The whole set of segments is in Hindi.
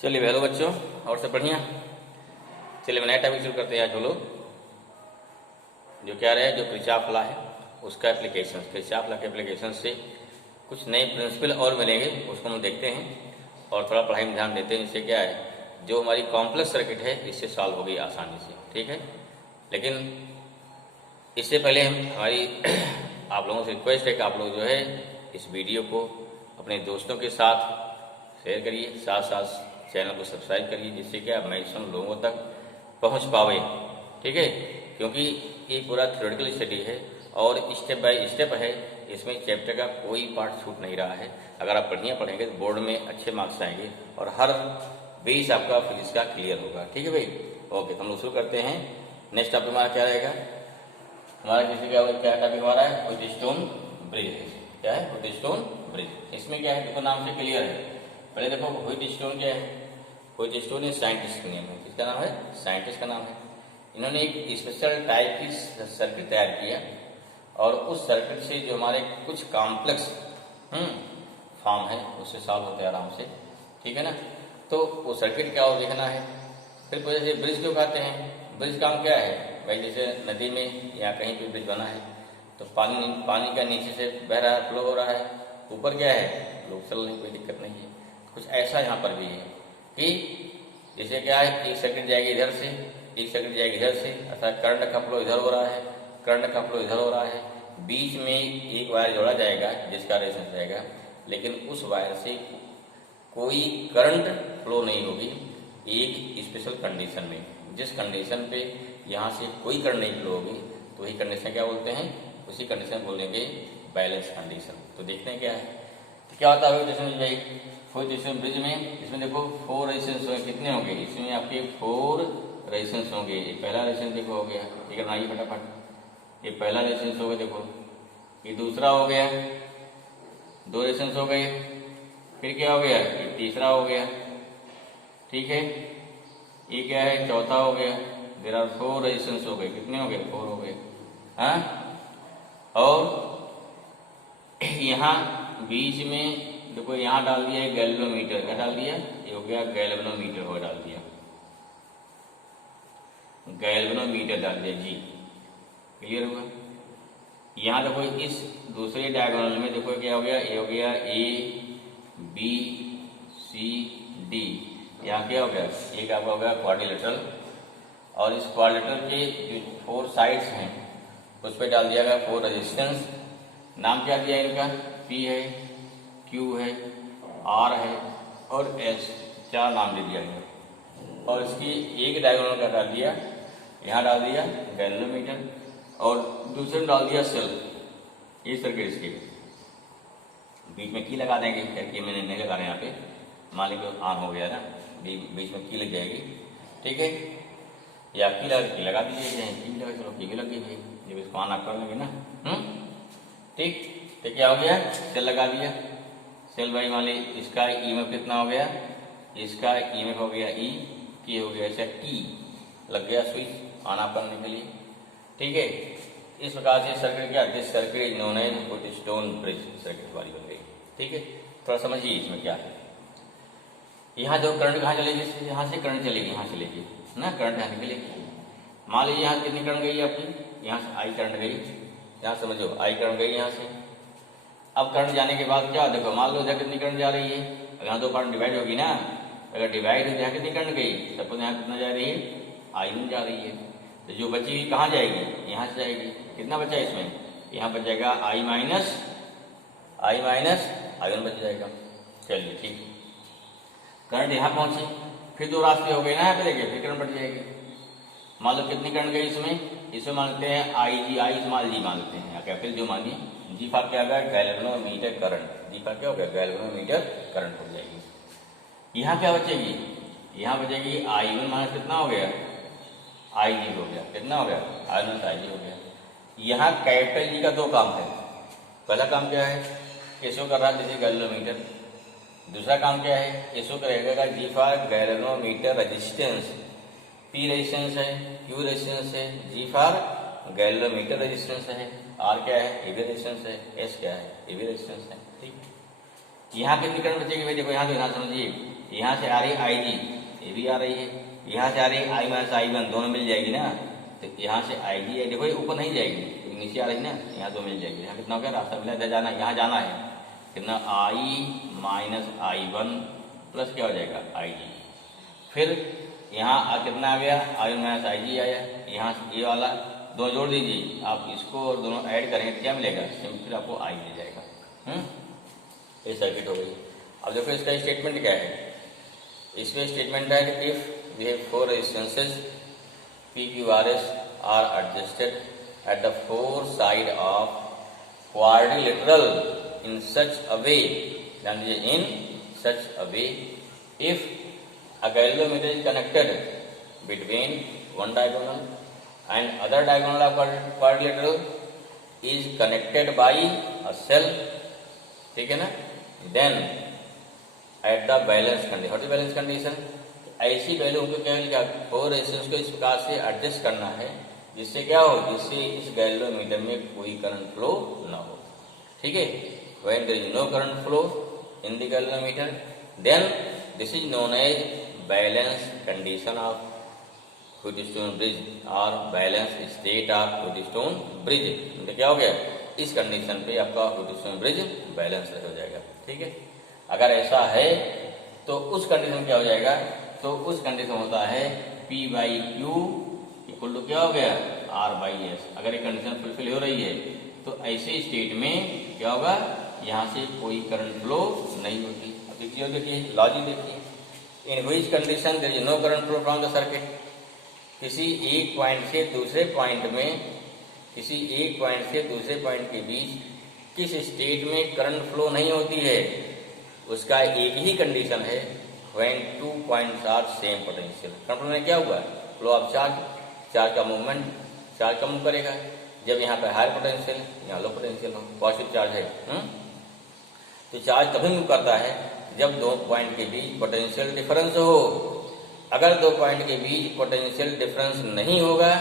चलिए हेलो बच्चों, और सब बढ़िया। चलिए नया टॉपिक शुरू करते हैं आज। बोलो जो क्या रहे, जो किरचॉफ लॉ है उसका एप्लीकेशन, किरचॉफ लॉ के एप्लीकेशन से कुछ नए प्रिंसिपल और मिलेंगे, उसको हम देखते हैं और थोड़ा पढ़ाई में ध्यान देते हैं। इससे क्या है, जो हमारी कॉम्प्लेक्स सर्किट है इससे सॉल्व हो गई आसानी से, ठीक है। लेकिन इससे पहले हमारी आप लोगों से रिक्वेस्ट है कि आप लोग जो है इस वीडियो को अपने दोस्तों के साथ शेयर करिए, साथ साथ चैनल को सब्सक्राइब करिए, जिससे कि मैक्सिमम लोगों तक पहुंच पावे, ठीक है। क्योंकि ये पूरा थ्योरेटिकल स्टडी है और स्टेप बाय स्टेप है, इसमें चैप्टर का कोई पार्ट छूट नहीं रहा है। अगर आप बढ़िया पढ़ेंगे तो बोर्ड में अच्छे मार्क्स आएंगे और हर बेस आपका फिजिक्स का क्लियर होगा, ठीक है भाई। ओके, तो हम लोग शुरू करते हैं। नेक्स्ट टॉपिक हमारा क्या रहेगा, हमारा क्या टॉपिक हमारा है, व्हीटस्टोन ब्रिज है। क्या है, व्हीटस्टोन ब्रिज। इसमें क्या है, देखो नाम से क्लियर है। पहले देखो व्हीटस्टोन क्या है, व्हीटस्टोन एक साइंटिस्ट का नेम है। किसका नाम है, साइंटिस्ट का नाम है। इन्होंने एक स्पेशल टाइप की सर्किट तैयार किया और उस सर्किट से जो हमारे कुछ कॉम्प्लेक्स फॉर्म है उससे सॉल्व होते हैं आराम से, ठीक है ना। तो वो सर्किट क्या हो देखना है। फिर वजह से ब्रिज क्यों कहते हैं, ब्रिज काम क्या है भाई, जैसे नदी में या कहीं पे ब्रिज बना है तो पानी का नीचे से बह रहा है, फ्लो हो रहा है, ऊपर क्या है, लोग चल रहे, कोई दिक्कत नहीं है। कुछ ऐसा यहाँ पर भी है कि जैसे क्या है, एक सर्किट जाएगी इधर से, एक सर्किट जाएगी इधर से, अर्थात करंट का फ्लो इधर हो रहा है, करंट का फ्लो इधर हो रहा है, बीच में एक वायर जोड़ा जाएगा जिसका रेजिस्टेंस रहेगा, लेकिन उस वायर से कोई करंट फ्लो नहीं होगी एक स्पेशल कंडीशन में। जिस कंडीशन पे यहाँ से कोई करंट नहीं फ्लो होगी तो वही कंडीशन क्या बोलते हैं, उसी कंडीशन बोलेंगे बैलेंस कंडीशन। तो देखते हैं क्या है, तो क्या होता है व्हीटस्टोन ब्रिज में। इसमें देखो 4 रेजिस्टेंस होंगे, कितने होंगे इसमें आपके 4 रेजिस्टेंस होंगे। ये पहला रेजिस्टेंस देखो हो गया, ठीक है ना, ये फटाफट ये पहला रेजिस्टेंस हो गया, देखो ये दूसरा हो गया, 2 रेजिस्टेंस हो गए, फिर क्या हो गया, ये तीसरा हो गया, ठीक है। ये क्या है, चौथा हो गया। देयर आर 4 रेजिस्टेंस हो गए, कितने हो गए, 4 हो गए, हाँ। और यहाँ बीच में देखो यहाँ डाल दिया है गैल्वेनोमीटर, क्या डाल दिया, ये हो गया गैल्वेनोमीटर हो डाल दिया, गैल्वेनोमीटर डाल दिया जी, क्लियर हुआ। यहाँ देखो इस दूसरे डायगोनल में देखो क्या हो गया, ये हो गया A B C D, यहाँ क्या हो गया, एक आपका हो गया क्वाड्रिलेटरल, और इस क्वाड्रिलेटरल के जो 4 साइड्स हैं उस पर डाल दिया गया 4 रेजिस्टेंस। नाम क्या दिया इनका, P है, Q है, R है और S, 4 नाम दे दिया गया। और इसकी एक डायगोनल का डाल दिया, यहाँ डाल दिया गैल्वेनोमीटर और दूसरे में डाल दिया सेल। ये सर्किट इसके बीच में की लगा देंगे, करके मैंने नहीं लगा रहे यहाँ पे, मान लीजिए ऑन हो गया ना, बीच में की लग जाएगी, ठीक है। या की लगा दीजिए, की लगा, चलो की भी लग गई भाई, जब इसको ऑन आप कर लेंगे ना, ठीक। तो क्या हो गया, सेल लगा दिया, सेल भाई मान ली इसका ईएमएफ कितना हो गया, इसका ईएमएफ हो गया ई, की हो गया ऐसा टी, लग गया स्विच ऑन ऑफ करने के लिए, ठीक है। इस प्रकार से सर्किट क्या, this circuit is known as Wheatstone bridge circuit वाली बन गई, ठीक है। थोड़ा समझिए इसमें क्या है। यहाँ जो करंट कहाँ चलेगी, यहाँ से करंट चलेगी, यहाँ चलेगी ना, करंट यहाँ निकलेगी। मान लीजिए यहाँ कितनी करंट गई आपकी, यहाँ से आई करंट गई, यहाँ समझो आई करंट गई यहाँ से। अब करंट जाने के बाद क्या, देखो मान लो इधर कितनी करंट जा रही है, अगर यहाँ 2 पार्ट डिवाइड होगी ना, अगर डिवाइड हो यहाँ कितनी करंट गई, सपोज यहाँ कितना जा रही है, I1 जा रही है, तो जो बची कहाँ जाएगी, यहाँ से जाएगी। कितना बचा इसमें, यहाँ बच जाएगा I माइनस I1 बच जाएगा। चलिए ठीक, करंट यहाँ पहुंची, फिर 2 रास्ते हो गए ना यहाँ पे, देखिए फिर करंट बढ़ जाएगी। मान लो कितनी करंट गई इसमें मानते हैं आई स्मॉल जी मानते हैं, कैपिटल जो मानिए, जी फॉर क्या होगा, गैल्वेनोमीटर करंट, जी फॉर क्या हो गया, गैल्वेनोमीटर करंट हो जाएगी। यहाँ क्या बचेगी, यहाँ बचेगी I1 माइनस कितना हो गया, IG हो गया, कितना हो गया, I1 माइनस IG हो गया। यहाँ कैपिटल जी का 2 काम है, पहला काम क्या है, इसको कर रहा है जैसे गैल्वेनोमीटर, दूसरा काम क्या है, इसको करेगा G for galvanometer resistance, P resistance है, Q रेजिस्टेंस है, G फॉर गैल्वेनोमीटर रेजिस्टेंस है, R क्या है, AB रेजिस्टेंस है, S क्या है, AB रेजिस्टेंस है, ठीक। यहाँ कितनी करंट बचेगी भाई? देखो यहाँ तो यहाँ समझिए, यहाँ से आ रही आई जी, ये भी आ रही है, यहाँ से आ रही आई माइनस आई वन, दोनों मिल जाएगी ना। तो यहाँ से आई जी, देखो ये ऊपर नहीं जाएगी, तो नीचे आ रही ना, यहाँ तो मिल जाएगी। यहाँ कितना हो गया? रास्ता मिला, इधर जाना, यहाँ जाना है कितना? आई माइनस आई वन प्लस क्या हो जाएगा? आई जी। फिर यहाँ कितना आ गया? आई वन माइनस आई जी आया। यहाँ से ये वाला दोनों जोड़ दीजिए आप, इसको और दोनों ऐड करेंगे तो क्या मिलेगा? सिंपल आपको आई मिल जाएगा। ये सर्किट हो गई। अब देखो इसका स्टेटमेंट क्या है। इसमें स्टेटमेंट है कि if we have 4 resistances P Q R S are adjusted at the 4 side of quadrilateral in such a way, ध्यान दीजिए, in such a way if a galvanometer is connected between one diagonal and other diagonal of quadrilateral is connected by a cell, ठीक है ना? Then at the balance condition, what is balance condition? ऐसी वैल्यू को क्या लिखा? 4 रेजिस्टेंस को इस प्रकार से एडजस्ट करना है जिससे क्या हो? जिससे इस गैल्वेनोमीटर में कोई करंट फ्लो ना हो, ठीक है? When there is no current flow in the galvanometer, then this is known as balance condition of Wheatstone bridge और balance state of Wheatstone bridge। तो क्या हो गया? इस कंडीशन पे आपका Wheatstone bridge बैलेंस हो जाएगा, ठीक है? अगर ऐसा है तो उस कंडीशन क्या हो जाएगा? तो उस कंडीशन होता है P by Q equal to क्या हो गया? R by S. अगर ये कंडीशन फुलफिल हो रही है तो ऐसे स्टेट में क्या होगा? यहाँ से कोई करंट फ्लो नहीं होगी। अब देखिए लॉजिक देखिए, in which condition there is no current flow from the circuit. किसी एक पॉइंट से दूसरे पॉइंट में, किसी एक पॉइंट से दूसरे पॉइंट के बीच किस स्टेट में करंट फ्लो नहीं होती है, उसका एक ही कंडीशन है, when 2 points are same potential. Current flow में क्या हुआ? फ्लो ऑफ चार्ज, चार्ज का मूवमेंट, चार्ज का मूव करेगा। जब यहाँ पे हाई पोटेंशियल, यहाँ लो पोटेंशियल हो, पॉजिटिव चार्ज है, तो चार्ज तभी मूव करता है जब 2 पॉइंट के बीच पोटेंशियल डिफरेंस हो। अगर 2 पॉइंट के बीच पोटेंशियल डिफरेंस नहीं होगा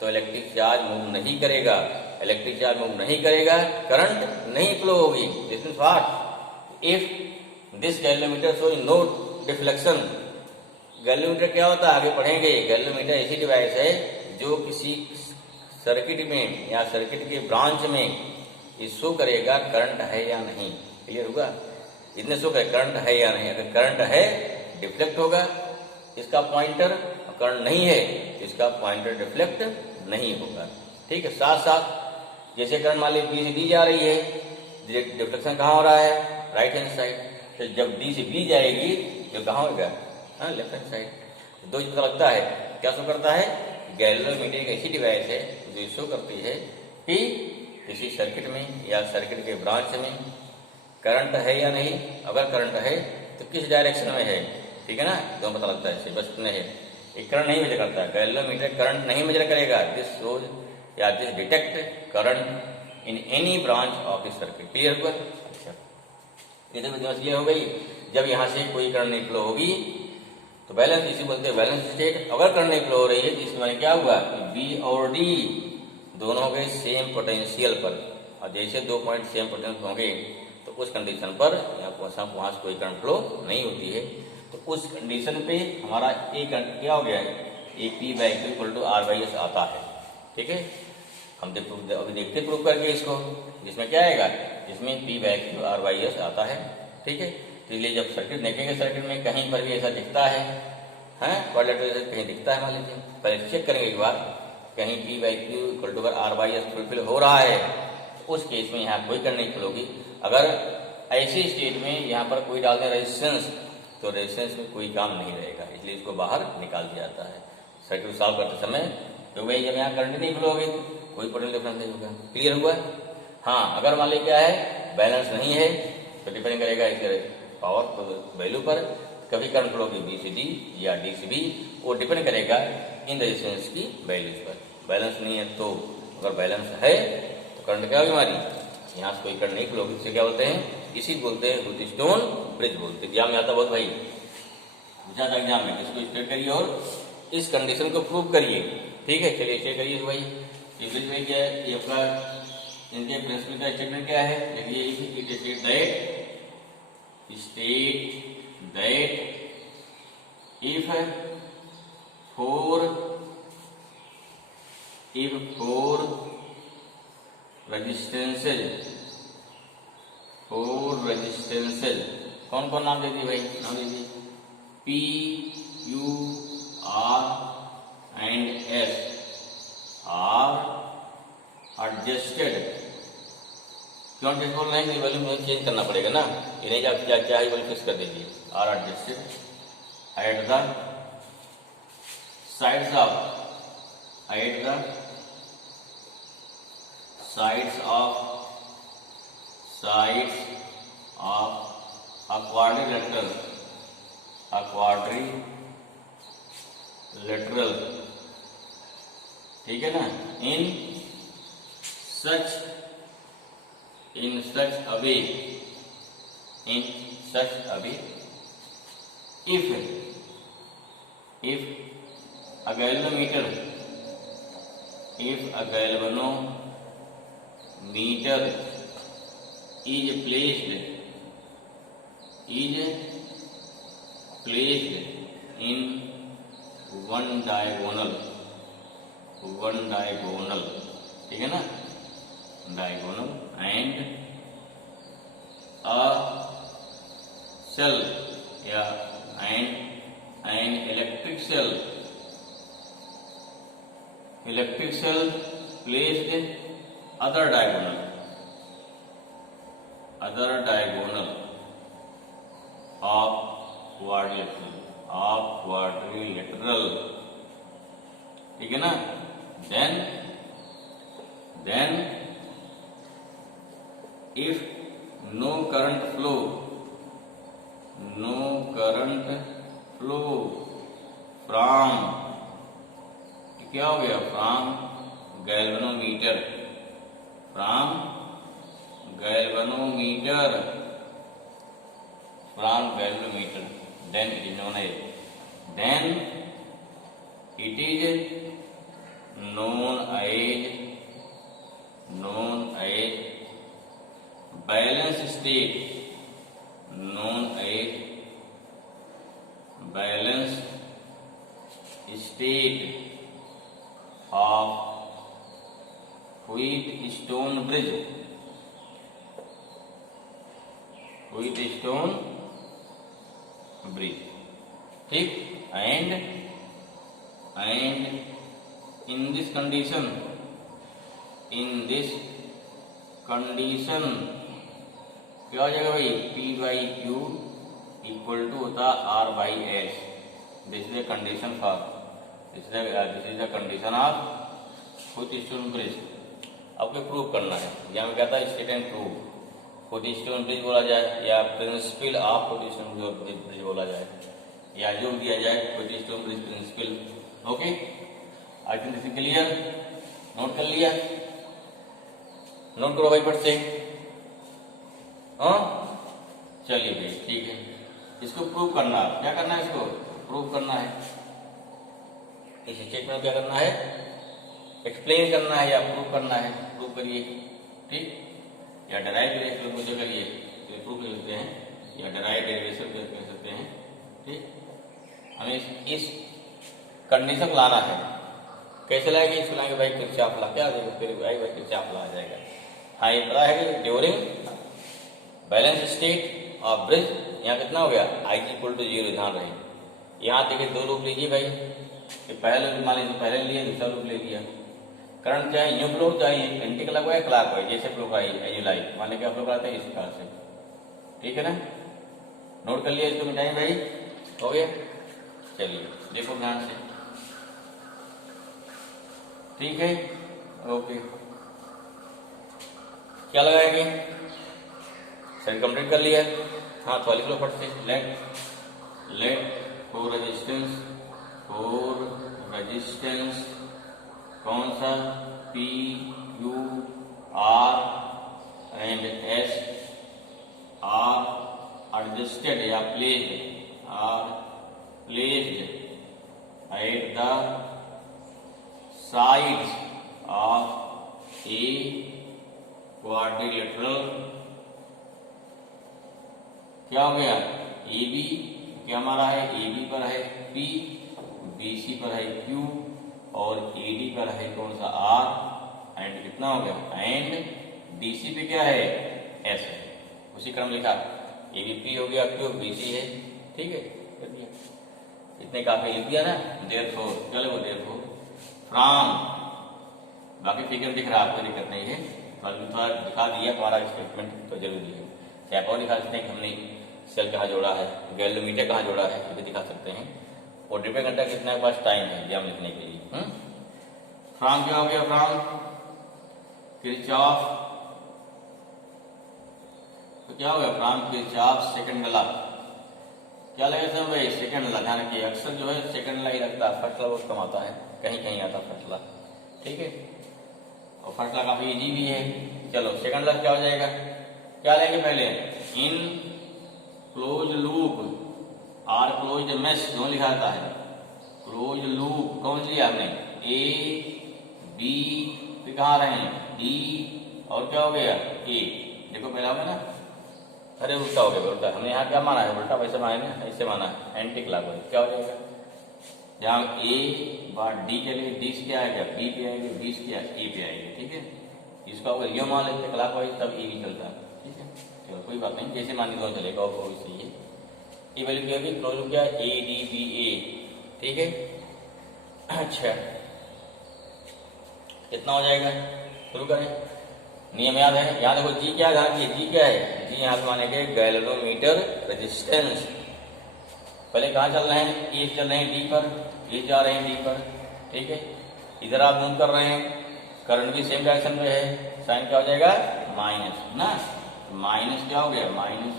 तो इलेक्ट्रिक चार्ज मूव नहीं करेगा। इलेक्ट्रिक चार्ज मूव नहीं करेगा, करंट नहीं फ्लो होगी। This means what? If this galvanometer show no deflection. Galvanometer क्या होता है? आगे पढ़ेंगे। गैल्वेनोमीटर ऐसी डिवाइस है जो किसी सर्किट में या सर्किट के ब्रांच में ये शो करेगा करंट है या नहीं। क्लियर होगा? इतने शो करे करंट है या नहीं। अगर करंट है डिफ्लेक्ट होगा इसका पॉइंटर, और करंट नहीं है तो इसका पॉइंटर डिफ्लेक्ट नहीं होगा, ठीक है? साथ साथ जैसे करंट मान लीजिए बी से डी जा रही है, डिफ्लेक्शन कहाँ हो रहा है? Right hand side. तो जब डी से बी जाएगी तो कहाँ होगा? Left hand side. दो पता लगता है, क्या शो करता है? गैल्वेनोमीटर एक ऐसी डिवाइस है जो शो करती है कि किसी सर्किट में या सर्किट के ब्रांच में करंट है या नहीं। अगर करंट है तो किस डायरेक्शन में है, ठीक है ना? दोनों पता लगता है। बस इतने है। एक करंट नहीं मेजर करता, गैल्वेनोमीटर करंट नहीं मेजर करेगा। दिस शोज या this detect current in any branch of this circuit. Clear हुआ? अच्छा, ये तो क्लियर हो गई। जब यहाँ से कोई करंट नहीं फ्लो होगी तो बैलेंस, इसी बोलते हैं बैलेंस स्टेट। अगर करंट नहीं फ्लो हो रही है तो इसमें क्या हुआ? बी और डी दोनों के सेम पोटेंशियल पर, और जैसे 2 पॉइंट सेम पोटेंशियल होंगे तो उस कंडीशन पर वहां से कोई करंट फ्लो नहीं होती है। तो उस कंडीशन पे हमारा ए क्या हो गया है? ए P by Q equal to R by S आता है, ठीक है? हम अभी देखते प्रूव करके इसको, जिसमें क्या आएगा? जिसमें P by Q R by S आता है, ठीक है? तो इसलिए जब सर्किट देखेंगे, सर्किट में कहीं पर भी ऐसा दिखता है, क्वाड्रिलेटरल कहीं दिखता है, मान लीजिए, पहले चेक करेंगे एक बार, कहीं P by Q equal to R by S fulfil हो रहा है, उस केस में यहाँ कोई करंट नहीं फ्लो होगी। अगर ऐसे स्टेट में यहाँ पर कोई डाल दें रेजिस्टेंस, तो रेजिस्टेंस में कोई काम नहीं रहेगा, इसलिए इसको बाहर निकाल दिया जाता है सर्किट सॉल्व करते समय। तो भाई जब यहाँ करंट नहीं फ्लो होगी कोई पोटेंशियल डिफरेंस नहीं होगा। क्लियर हुआ? हाँ, अगर मान लीजिए क्या है, बैलेंस नहीं है तो डिपेंड करेगा इसके पावर वैल्यू पर। कभी करंट फ्लो होगी बी से डी या डी से बी, वो डिपेंड करेगा इन रेजिस्टेंस की वैल्यूज पर। बैलेंस नहीं है तो, अगर बैलेंस है तो करंट क्या होगी हमारी? यहाँ से कोई करंट नहीं फ्लो होगी। इसे क्या बोलते हैं? इसी बोलते हैं व्हीटस्टोन ब्रिज बोलते हैं। एग्जाम में आता बहुत भाई, पूछा था एग्जाम में, इसको स्टेट करिए और इस कंडीशन को प्रूव करिए, ठीक है? चलिए स्टेट करिए भाई। ये ब्रिज में क्या है? ये आपका इनके प्रिंसिपल का स्टेटमेंट क्या है? देखिए, it state that state that if four resistances, कौन कौन नाम दे दिए भाई, नाम दे दिए, P, Q, R and S are adjusted। क्यों एडजस्ट बोल रहे हैं, वैल्यू मुझे चेंज करना पड़ेगा ना, ये नहीं आप क्या है वैल्यू फिक्स कर दीजिए। Are adjusted at the sides of a quadrilateral, ठीक है ना, in such a way if a galvanometer is placed in one diagonal, ठीक है ना, diagonal, and a cell या an electric cell placed other diagonal of quadrilateral, ठीक है ना, then if no current flow from, क्या हो गया, from galvanometer, then it is known as balance state, of Wheatstone bridge, ठीक, and in this condition क्या हो जाएगा भाई, P by Q equal to होता R by S। This is the condition of Wheatstone bridge। आपको प्रूव करना है, यहाँ में कहता है state and prove, Wheatstone bridge बोला जाए या प्रिंसिपल ऑफ Wheatstone ब्रिज बोला जाए, या जो दिया जाए Wheatstone bridge principle. Okay, I think this is clear, note कर लिया, नोट करो भाई फट से, हाँ चलिए भाई ठीक है, इसको प्रूव करना, क्या करना है, इसको प्रूव करना है, इस स्टेटमेंट क्या करना है, एक्सप्लेन करना है या प्रूव करना है, प्रूव करिए, ठीक, या डेराइव डेरिवेशन मुझे करिए तो प्रूफ ले सकते हैं, या डेराइव डेरिवेशन कर सकते हैं, ठीक। हमें इस कंडीशन को लाना है, कैसे लाएंगे, इसको लाएंगे भाई किरचॉफ लॉ, क्या आ जाएगा फिर भाई किरचॉफ लॉ आ जाएगा। हाँ ये पता है कि during balance state of bridge, यहाँ कितना हो गया, I = 0, ध्यान रहे, यहाँ देखिए दो लूप लीजिए भाई, कि पहले मान लीजिए पहले लिए, दूसरा लूप ले लिया, करंट चाहे यूं फ्लो चाहे एंटी क्लॉकवाइज क्लॉकवाइज, जैसे फ्लो का लाइट मान लें क्या फ्लो कराते हैं इस प्रकार से, ठीक है ना, नोट कर लिया, इसको मिटाएं भाई, हो गया, चलिए देखो ध्यान से, ठीक है, ओके, क्या लगाएंगे, सेट कंप्लीट कर लिया, हाँ तो लिख लो फट से, लेट फोर रेजिस्टेंस कौन सा, P, Q, R and S are adjusted या placed at the sides of a quadrilateral, क्या हो गया, ए बी क्या हमारा है, ए बी पर है P, बी सी पर है Q और ए डी पर है कौन सा R, एंड कितना हो गया, एंड डी सी पे क्या है, S है। उसी क्रम लिखा, ए बी P हो गया, Q बी सी है, ठीक है, कर दिया। इतने काफी लिख दिया ना, देयरफॉर, चलो देयरफॉर फ्रॉम, बाकी फिगर दिख रहा है आपको, दिक्कत नहीं है, थोड़ा दिखा दिया हमारा स्टेटमेंट तो जरूरी है। चाहे और दिखा सकते हैं कि हमने सेल कहाँ जोड़ा है, गैलोमीटर कहाँ जोड़ा है, ये भी दिखा सकते हैं, और डिपेंड करता है कितना पास टाइम है एग्जाम लिखने के लिए। फ्रॉम क्या हो गया, फ्रॉम किरचॉफ, तो क्या हो गया, फ्रॉम किरचॉफ सेकंड लॉ, क्या लगेगा सर भाई, सेकंड लॉ, ध्यान रखिए अक्सर जो है सेकंड लॉ ही लगता है, फर्स्ट लॉ बहुत कम आता है, कहीं कहीं आता फर्स्ट लॉ, ठीक है, और फर्स्ट लॉ काफी इजी भी है। चलो सेकंड लॉ क्या हो जाएगा, क्या लेंगे पहले, in close loop or close mesh क्यों लिखा जाता है, क्लोज लूप कौन लिया हमने, ए बी, फिर कहाँ रहे हैं डी, और क्या हो गया ए, देखो पहला हो गया ना, अरे उल्टा हो गया, उल्टा हमने यहाँ क्या माना है, उल्टा वैसे माने ना, ऐसे माना है, एंटी क्लॉकवाइज, क्या हो जाएगा, जहाँ ए बार डी चलेगी, डी से क्या आएगा, बी पे आएगी, बी से क्या ए पे आएगी, ठीक है, इसको अगर ये मान लेते क्लॉकवाइज तब ए भी चलता है, ठीक है, चलो कोई बात नहीं, जैसे मान लो चलेगा, और भी सही है। ये वैल्यू क्या होगी, क्लोज क्या, ए डी बी ए, ठीक है, अच्छा कितना हो जाएगा, शुरू करें, नियम याद है, यहाँ देखो जी क्या है, जी क्या है, जी यहाँ पे मानेंगे गैल्वेनोमीटर रेजिस्टेंस, पहले कहाँ चल रहे हैं, ए चल रहे हैं डी पर, ये जा रहे हैं डी पर, ठीक है, इधर आप मूव कर रहे हैं, करंट भी सेम डायरेक्शन में है, साइन क्या हो जाएगा, माइनस ना, माइनस क्या हो गया, माइनस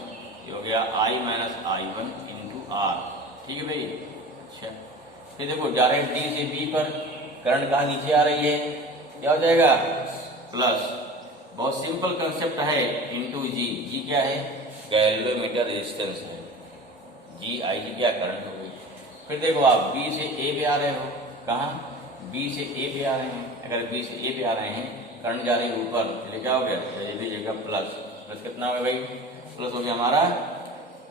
ये हो गया I minus I one into R, ठीक है भाई, अच्छा फिर देखो डायरेक्ट डी से बी पर करंट कहाँ नीचे आ रही है, क्या हो जाएगा, प्लस, बहुत सिंपल कंसेप्ट है, इंटू जी, जी क्या है, गैल्वेनोमीटर रेजिस्टेंस है, जी आई जी क्या करंट हो गई। फिर देखो आप बी से ए पे आ रहे हो, कहाँ, बी से ए पे आ रहे हैं, अगर बी से ए पे आ रहे हैं, करंट जा रही है ऊपर, तो क्या हो गया, ये भी जगह प्लस, प्लस कितना हो गया भाई, प्लस हो गया हमारा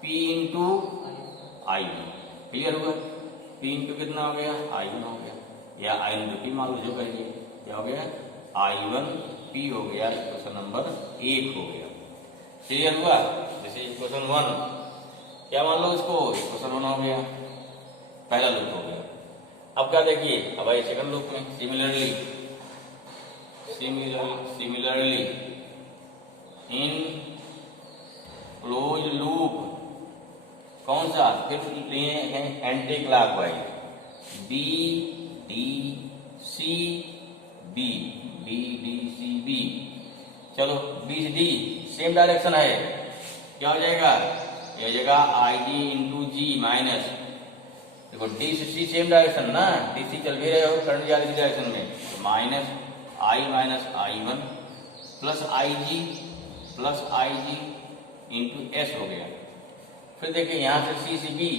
P into I one, clear हुआ, P इंटू कितना हो गया, आई वन हो गया, या आई वन P मान लो जो कहेंगे, क्या हो गया, आई वन P हो गया, क्वेश्चन नंबर 1 हो गया, क्लियर हुआ। जैसे क्वेश्चन 1 क्या मान लो इसको, क्वेश्चन 1 हो गया, पहला लूप हो गया। अब क्या देखिए, अब आइए सेकंड लूप में, सिमिलरली इन क्लोज लूप कौन सा, फिर लिए हैं anticlockwise, B D C B, B D C B, चलो बी से डी सेम डायरेक्शन है, क्या हो जाएगा, ये हो जाएगा I G into G minus, देखो डी से सी सेम डायरेक्शन ना, डी सी चल भी रहे हो, करंट जा रही डायरेक्शन में, तो minus I one plus I G into S हो गया। फिर देखिए यहाँ से सी सी बी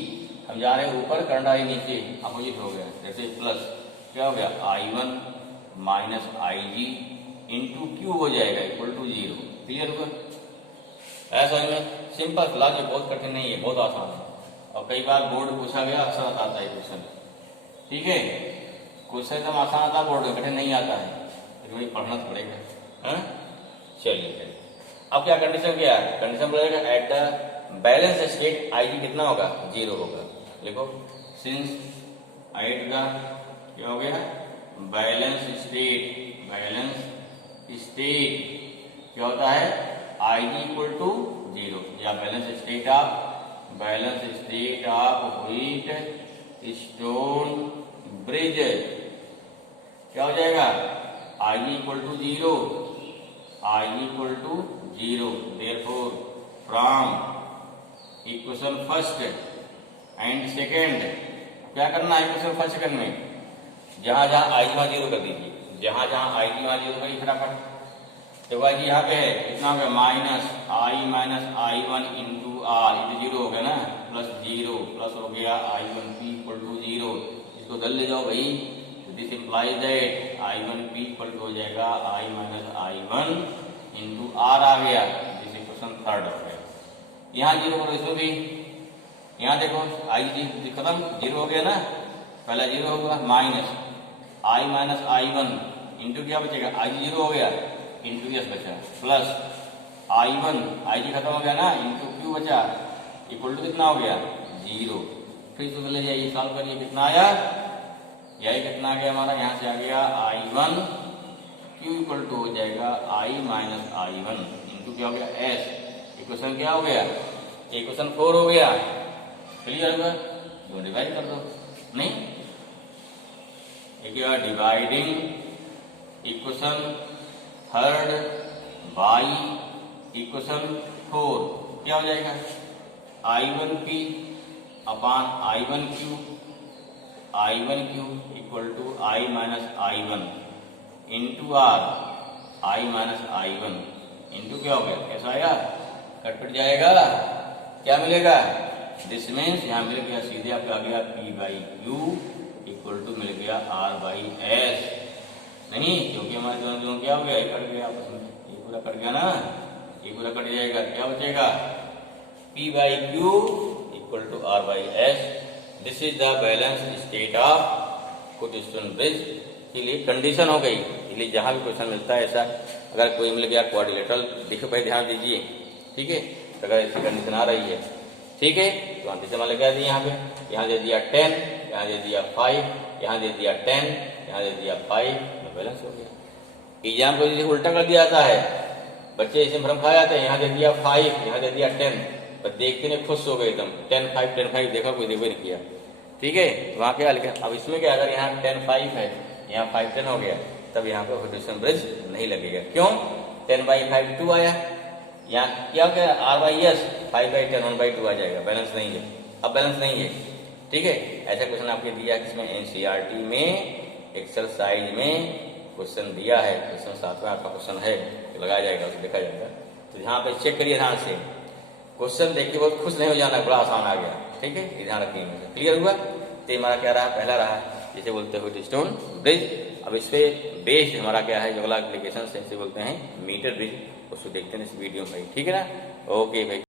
हम जा रहे हैं ऊपर, करंट आ रही नीचे, अपोजिट हो गया, जैसे प्लस क्या हो गया, I one minus I G into Q हो जाएगा इक्वल टू 0, क्लियर हुआ, ऐसा में सिंपल लॉजिक, बहुत कठिन नहीं है, बहुत आसान है, और कई बार बोर्ड पूछा गया अक्सर आता है क्वेश्चन, ठीक है, क्वेश्चन एकदम आसान आता है, बोर्ड में कठिन नहीं आता है, लेकिन पढ़ना तो पड़ेगा, चलिए अब क्या कंडीशन, क्या है कंडीशन बोलेगा, एट द बैलेंस स्टेट आई जी कितना होगा, 0 होगा, देखो सिंस एट द क्या हो गया, बैलेंस स्टेट क्या होता है, आई जी इक्वल टू 0, या balance state of Wheatstone bridge, क्या हो जाएगा, I G equal to 0, therefore from equation first and second, क्या करना है इक्वेशन फर्स्ट सेकेंड में, जहां जहां आई वहां 0 कर दीजिए, जहां जहां आई वहां 0 करिए फटाफट, तो भाई जी यहाँ पे है कितना हो गया, minus I one into R, ये 0 हो गया ना, प्लस 0 प्लस हो गया I one P equal to 0, इसको दल ले जाओ भाई, this implies that I one P equal to हो जाएगा I minus I one into R आ गया, दिस इक्वेशन थर्ड हो गया, यहाँ 0 करो, इसमें भी यहाँ देखो आई जी खत्म, 0 हो गया ना, पहला 0 होगा, माइनस आई वन इंटू क्या बचेगा, आई 0 हो गया इंटू एस बचा, प्लस आई वन, आई जी खत्म हो गया ना, इंटू क्यू बचा, इक्वल टू कितना हो गया 0। फिर से ले जाइए, सॉल्व करिए, कितना आया, यही कितना आ गया हमारा, यहाँ से आ गया I one, Q equal to हो जाएगा I minus I one into क्या हो गया एस। इक्वेशन क्या हो गया, इक्वेशन 4 हो गया, क्लियर होगा, जो डिवाइड कर दो, नहीं क्या dividing equation third by equation 4 क्या हो जाएगा, I one P upon I one Q equal to I minus I one into R I minus I one into क्या हो गया, कैसा आया, कट जाएगा, क्या मिलेगा, दिस मीन्स यहाँ मिल गया सीधे आपका आ गया P by Q equal to मिल गया आर बाई एस, नहीं क्योंकि हमारे दोनों क्या हो गया, ये कट गया आपस में, ये पूरा कट गया ना, ये पूरा कट जाएगा, क्या बचेगा P by Q equal to R by S. This is the balance state of quotation bridge के लिए कंडीशन हो गई, इसलिए जहां भी क्वेश्चन मिलता है ऐसा, अगर कोई मिल गया क्वाड्रिलेटरल, देखो भाई ध्यान दीजिए, ठीक है, तो अगर ऐसी कंडीशन आ रही है, ठीक है, तो अंतिम मान लगा दिया, यहाँ दे दिया 10, यहाँ दे दिया 5, यहाँ दे दिया 10, यहाँ दे दिया 5, तो बैलेंस हो गया। एग्जाम को जैसे उल्टा कर दिया जाता है, बच्चे इसे भ्रम खा जाते हैं, यहाँ दे दिया 5, यहाँ दे दिया 10, पर देखते नहीं खुश हो गए एकदम, 10 5 देखा, कोई देखो नहीं किया, ठीक है, वहाँ क्या लिखा, अब इसमें क्या, अगर यहाँ 10 5 है, यहाँ 5 10 हो गया, तब यहाँ पर क्वोटेशन ब्रिज नहीं लगेगा, क्यों, 10 बाई 5 2 आया, यहाँ क्या हो गया R by S 5 by 10 1 by 2 आ जाएगा, बैलेंस नहीं है, अब बैलेंस नहीं है, ठीक है। ऐसा क्वेश्चन आपके दिया किसमें, एनसीईआरटी में एक्सरसाइज में क्वेश्चन दिया है, क्वेश्चन 7वां आपका क्वेश्चन है, तो लगाया जाएगा, उसे देखा जाएगा, तो यहाँ पे चेक करिए ध्यान से, क्वेश्चन देखिए, बहुत खुश नहीं हो जाना, बड़ा आसान आ गया, ठीक है, ध्यान रखिए, क्लियर हुआ, तो हमारा क्या रहा, पहला रहा जिसे बोलते हैं व्हीटस्टोन ब्रिज। अब इस पे बेस्ड हमारा क्या है, जो अगला एप्लीकेशन से बोलते हैं मीटर ब्रिज, उसको देखते हैं इस वीडियो में, ठीक है ना, ओके भाई।